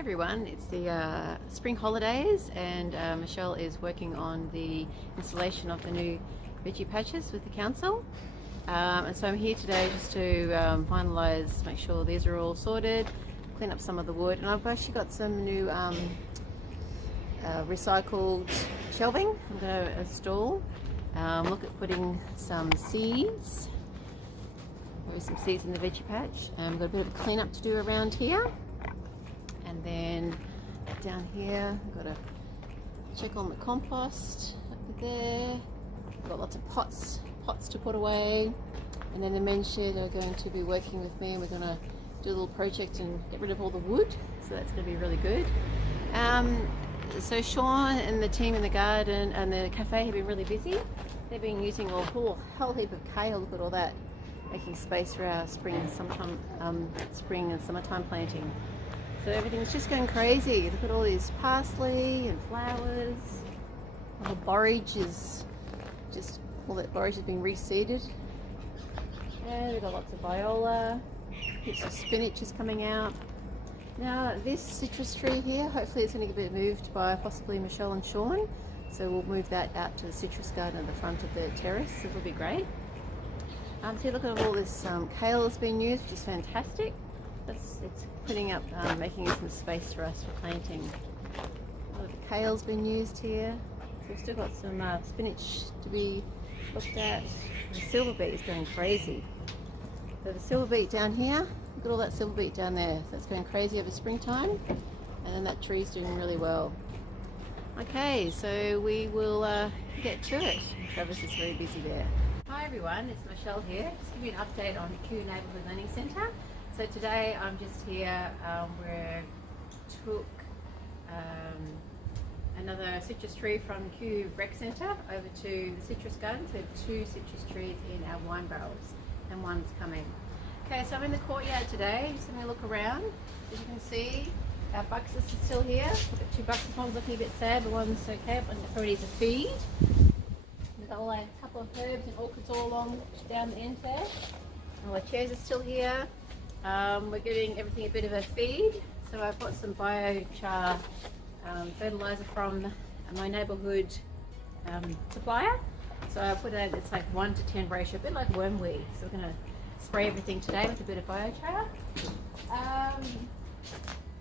everyone, it's the spring holidays and Michelle is working on the installation of the new veggie patches with the council, and so I'm here today just to finalise, make sure these are all sorted, clean up some of the wood, and I've actually got some new recycled shelving I'm going to install. Look at putting some seeds. There's some seeds in the veggie patch. Got a bit of a clean up to do around here. And then down here, I've got to check on the compost over there. I've got lots of pots to put away. And then the men's shed are going to be working with me, and we're going to do a little project and get rid of all the wood. So that's going to be really good. So Sean and the team in the garden and the cafe have been really busy. They've been using a whole heap of kale. Look at all that, making space for our spring and summertime planting. So everything's just going crazy. Look at all these parsley and flowers. All the borage is just, all that borage has been reseeded. And we've got lots of viola. Heaps of spinach is coming out. Now this citrus tree here, hopefully it's going to get moved by possibly Michelle and Sean. So we'll move that out to the citrus garden at the front of the terrace. It'll be great. So look at all this kale that's been used, which is fantastic. It's putting up, making some space for us for planting. All the kale's been used here. So we've still got some spinach to be looked at. The silver beet is going crazy. So the silver beet down here, look at all that silver beet down there. So it's going crazy over springtime. And then that tree's doing really well. Okay, so we will get to it. Travis is very busy there. Hi everyone, it's Michelle here. Just give you an update on Kew Neighbourhood Learning Centre. So today I'm just here where I took another citrus tree from Kew Rec Centre over to the citrus garden. So we have 2 citrus trees in our wine barrels and one's coming. Okay, so I'm in the courtyard today, just having a look around. As you can see, our buxus is still here. We've got 2 buxus, one's looking a bit sad, but one's okay, but it already needs a feed. We've got a couple of herbs and orchids all along down the end there. All our chairs are still here. We're giving everything a bit of a feed. So I've got some biochar fertiliser from my neighbourhood supplier. So I put it, it's like 1 to 10 ratio, a bit like wormweed. So we're going to spray everything today with a bit of biochar.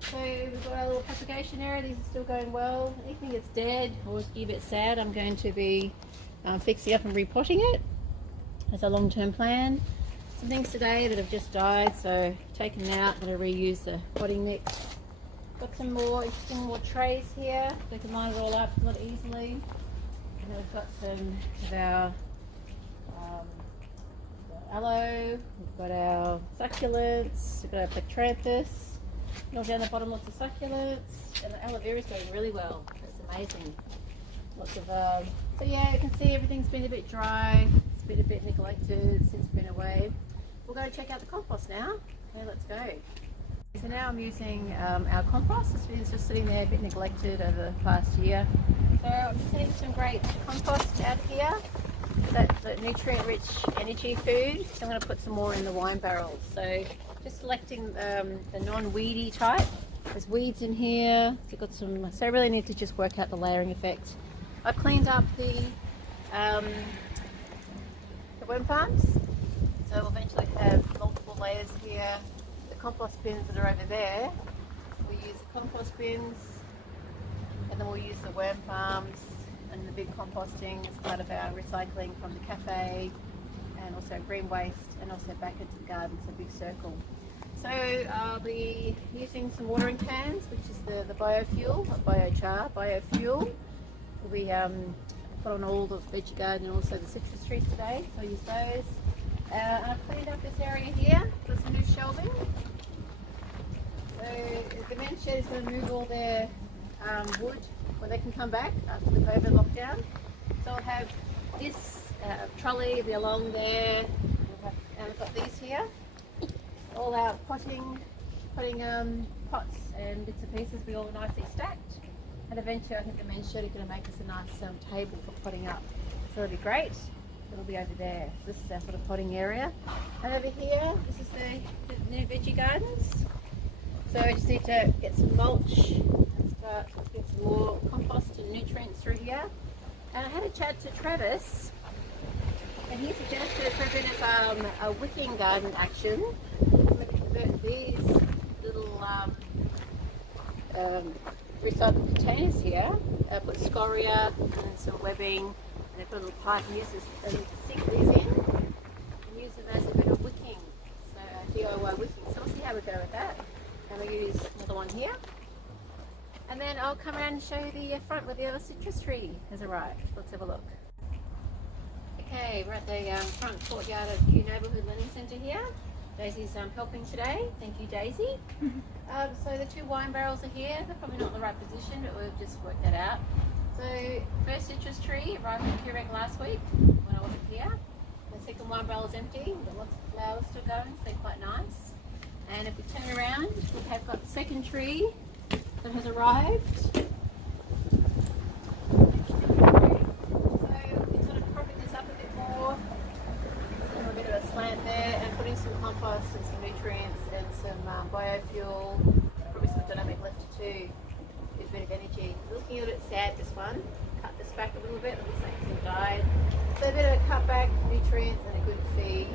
So we've got our little propagation area. These are still going well. Anything that's dead or a bit sad, I'm going to be fixing up and repotting it. That's a long-term plan. Some things today that have just died, so taken them out, going to reuse the potting mix. Got some more interesting trays here. We can line it all up a lot easily. And then we've got some of our aloe. We've got our succulents. We've got our plectranthus. And all down the bottom, lots of succulents. And the aloe vera is going really well. It's amazing. Lots of so yeah, you can see everything's been a bit dry. It's been a bit neglected since it's been away. We'll go check out the compost now. Okay, let's go. So now I'm using our compost. It's just sitting there a bit neglected over the past year. So I'm just getting some great compost out of here. That's a nutrient-rich energy food. So I'm going to put some more in the wine barrels. So just selecting the non-weedy type. There's weeds in here. So got some. So I really need to just work out the layering effect. I've cleaned up the worm farms. So we'll eventually have multiple layers here. The compost bins that are over there, we'll use the compost bins, and then we'll use the worm farms and the big composting as part of our recycling from the cafe, and also green waste, and also back into the garden, so a big circle. So I'll be using some watering cans, which is the biofuel, not biochar, biofuel. We'll be put on all the veggie garden and also the citrus trees today, so I'll use those. I've cleaned up this area here, got some new shelving. So the men's shed is going to move all their wood when they can come back after the COVID lockdown. So I'll have this trolley be along there, and we've got these here. All our potting pots and bits and pieces be all nicely stacked. And eventually I think the men's shed is going to make us a nice table for potting up. So it'll be great. It'll be over there. This is our sort of potting area. And over here, this is the new veggie gardens. So I just need to get some mulch and start get some more compost and nutrients through here. And I had a chat to Travis, and he suggested for a bit of a wicking garden action, we could convert these little recycled containers here, put scoria and some webbing, and put a little pipe and use this, and sink these in and use them as a bit of wicking, so DIY wicking. So we'll see how we go with that. And we'll use another one here. And then I'll come around and show you the front where the other citrus tree has arrived. Let's have a look. Okay, we're at the front courtyard of Kew Neighbourhood Learning Centre here. Daisy's helping today. Thank you, Daisy. So the 2 wine barrels are here. They're probably not in the right position, but we've just worked that out. So first citrus tree arrived in Keurig last week when I wasn't here. The second wine barrel is empty. We've got lots of flowers still going, so they're quite nice. And if we turn around, we have got the second tree that has arrived. So we're sort of propping this up a bit more. A bit of a slant there, and putting some compost and some nutrients and some biofuel, probably some dynamic lifter too, gives a bit of energy. Looking a little bit sad, this one. Cut this back a little bit, it looks like it's all died. So a bit of a cutback, nutrients and a good feed.